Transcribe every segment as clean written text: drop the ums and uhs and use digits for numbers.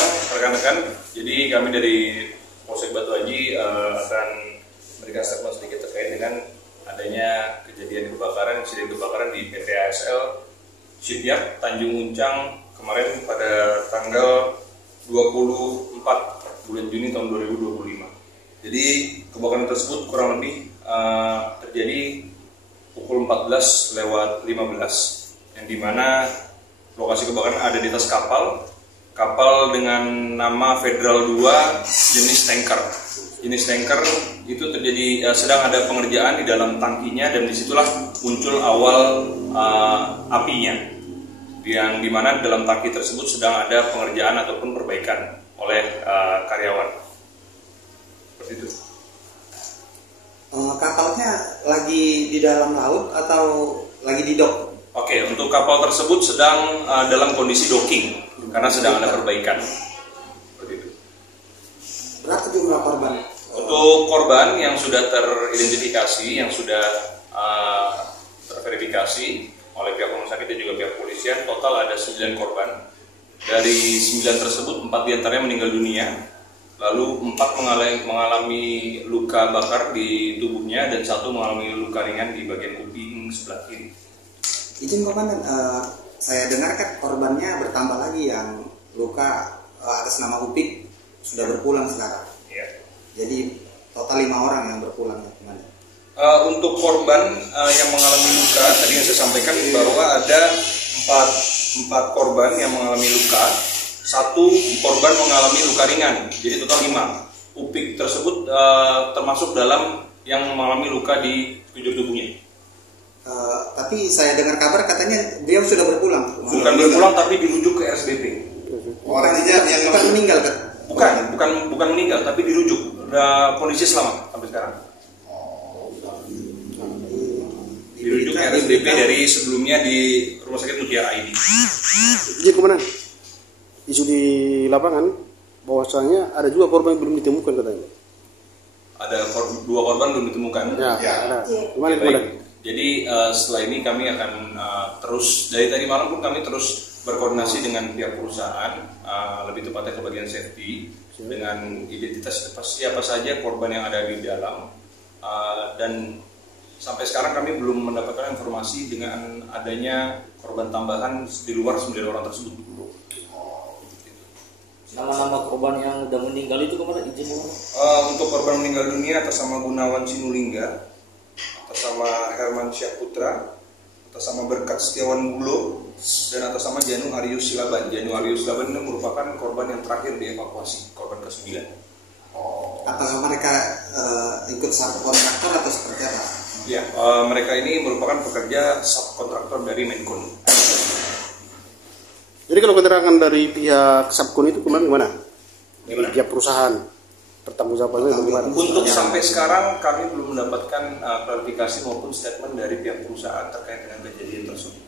siang rekan-rekan. Jadi kami dari Polsek Batu Aji akan memberikan statement sedikit terkait dengan adanya kejadian kebakaran, insiden kebakaran di PT ASL Shipyard Tanjung Uncang kemarin pada tanggal 24 bulan Juni tahun 2025. Jadi kebakaran tersebut kurang lebih terjadi pukul 14:15, yang dimana lokasi kebakaran ada di atas kapal dengan nama Federal 2 jenis tanker. Jenis tanker itu terjadi sedang ada pengerjaan di dalam tangkinya, dan disitulah muncul awal apinya, yang dimana dalam tangki tersebut sedang ada pengerjaan ataupun perbaikan oleh karyawan. Seperti itu. Kapalnya lagi di dalam laut atau lagi di dock? Oke, untuk kapal tersebut sedang dalam kondisi docking karena sedang ada perbaikan. Seperti itu. Berapa jumlah korban? Untuk korban yang sudah teridentifikasi, yang sudah terverifikasi oleh pihak rumah sakit dan juga pihak polisian, total ada 9 korban. Dari 9 tersebut 4 diantaranya meninggal dunia, lalu 4 mengalami luka bakar di tubuhnya dan 1 mengalami luka ringan di bagian kuping sebelah kiri. Izin Komandan, saya dengar kan korbannya bertambah lagi, yang luka atas nama Upik sudah berpulang sekarang. Ya. Jadi total 5 orang yang berpulang ya, Komandan. Untuk korban yang mengalami luka, tadi yang saya sampaikan bahwa ada 4 korban yang mengalami luka, 1 korban mengalami luka ringan, jadi total 5. Upik tersebut termasuk dalam yang mengalami luka di sekujur tubuhnya. Tapi saya dengar kabar katanya beliau sudah berpulang. Bukan berpulang, tapi dirujuk ke RSBP. Artinya yang bukan meninggal kan? Bukan meninggal, tapi dirujuk. Kondisi selamat sampai sekarang. Dirujuk ke RSBP dari sebelumnya di Rumah Sakit Mutiara ID. Jadi Komandan, isu di lapangan bahwasanya ada juga korban yang belum ditemukan katanya. Ada 2 korban belum ditemukan. Ya. Ada. Gimana Baik. Komandan? Jadi setelah ini kami akan terus, dari tadi malam pun kami terus berkoordinasi dengan pihak perusahaan, lebih tepatnya ke bagian safety, dengan identitas siapa saja korban yang ada di dalam, dan sampai sekarang kami belum mendapatkan informasi dengan adanya korban tambahan di luar 9 orang tersebut. Nama-nama korban yang sudah meninggal itu kemarin izin? Untuk korban meninggal dunia atas nama Gunawan Sinulingga, atas nama Herman Syahputra, atas nama Berkat Setiawan Bulo, dan atas nama Janu Arius Silaban. Janu Arius Silaban ini merupakan korban yang terakhir dievakuasi, korban ke-9. Apakah mereka ikut subkontraktor atau seperti apa? Ya, mereka ini merupakan pekerja subkontraktor dari Menkon. Jadi kalau keterangan dari pihak Subkon itu kemarin gimana? Dari pihak perusahaan pertanggungjawabannya bagaimana? Untuk sampai sekarang kami belum mendapatkan klarifikasi maupun statement dari pihak perusahaan terkait dengan kejadian tersebut.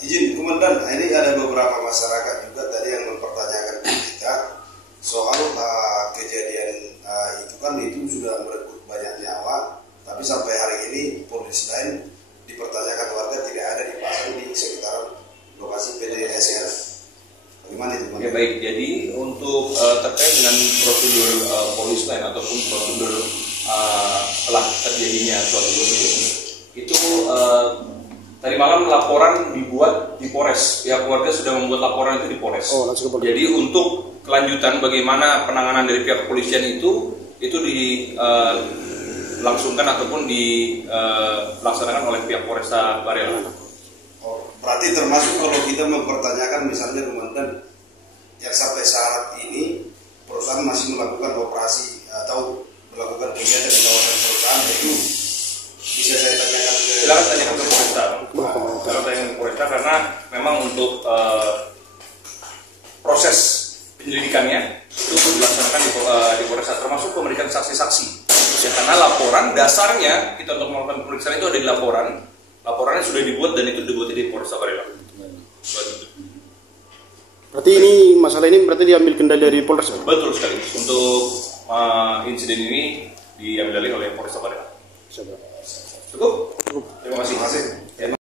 Izin Komandan, ini ada beberapa masyarakat juga tadi yang mempertanyakan ke kita soal kejadian itu kan itu sudah merenggut banyak nyawa, tapi sampai hari ini polisi lain dipertanyakan warga tidak ada dipasang di sekitar lokasi PT ASL. Bagaimana itu? Oke, baik, jadi untuk terkait dengan prosedur polis lain ataupun prosedur setelah terjadinya suatu kejadian itu tadi malam laporan dibuat di Polres. Pihak keluarga sudah membuat laporan itu di Polres. Jadi untuk kelanjutan bagaimana penanganan dari pihak kepolisian itu dilangsungkan ataupun dilaksanakan oleh pihak Polresta Barelang. Berarti termasuk kalau kita mempertanyakan misalnya Komandan, yang sampai saat ini perusahaan masih melakukan operasi atau melakukan kegiatan di kawasan perusahaan, itu bisa saya tanyakan ke... Silakan tanyakan ke Polresta. Silakan tanyakan ke Polresta karena memang untuk proses penyelidikannya itu dilaksanakan di Polresta, termasuk pemeriksaan saksi-saksi. Ya, karena laporan dasarnya kita untuk melakukan pemeriksaan itu ada di laporan. Laporannya sudah dibuat dan itu dibuat di Polresta Barelang. Berarti ini masalah ini berarti diambil kendali dari Polres? Betul sekali. Untuk insiden ini diambil alih oleh Polresta Barelang. Cukup? Cukup?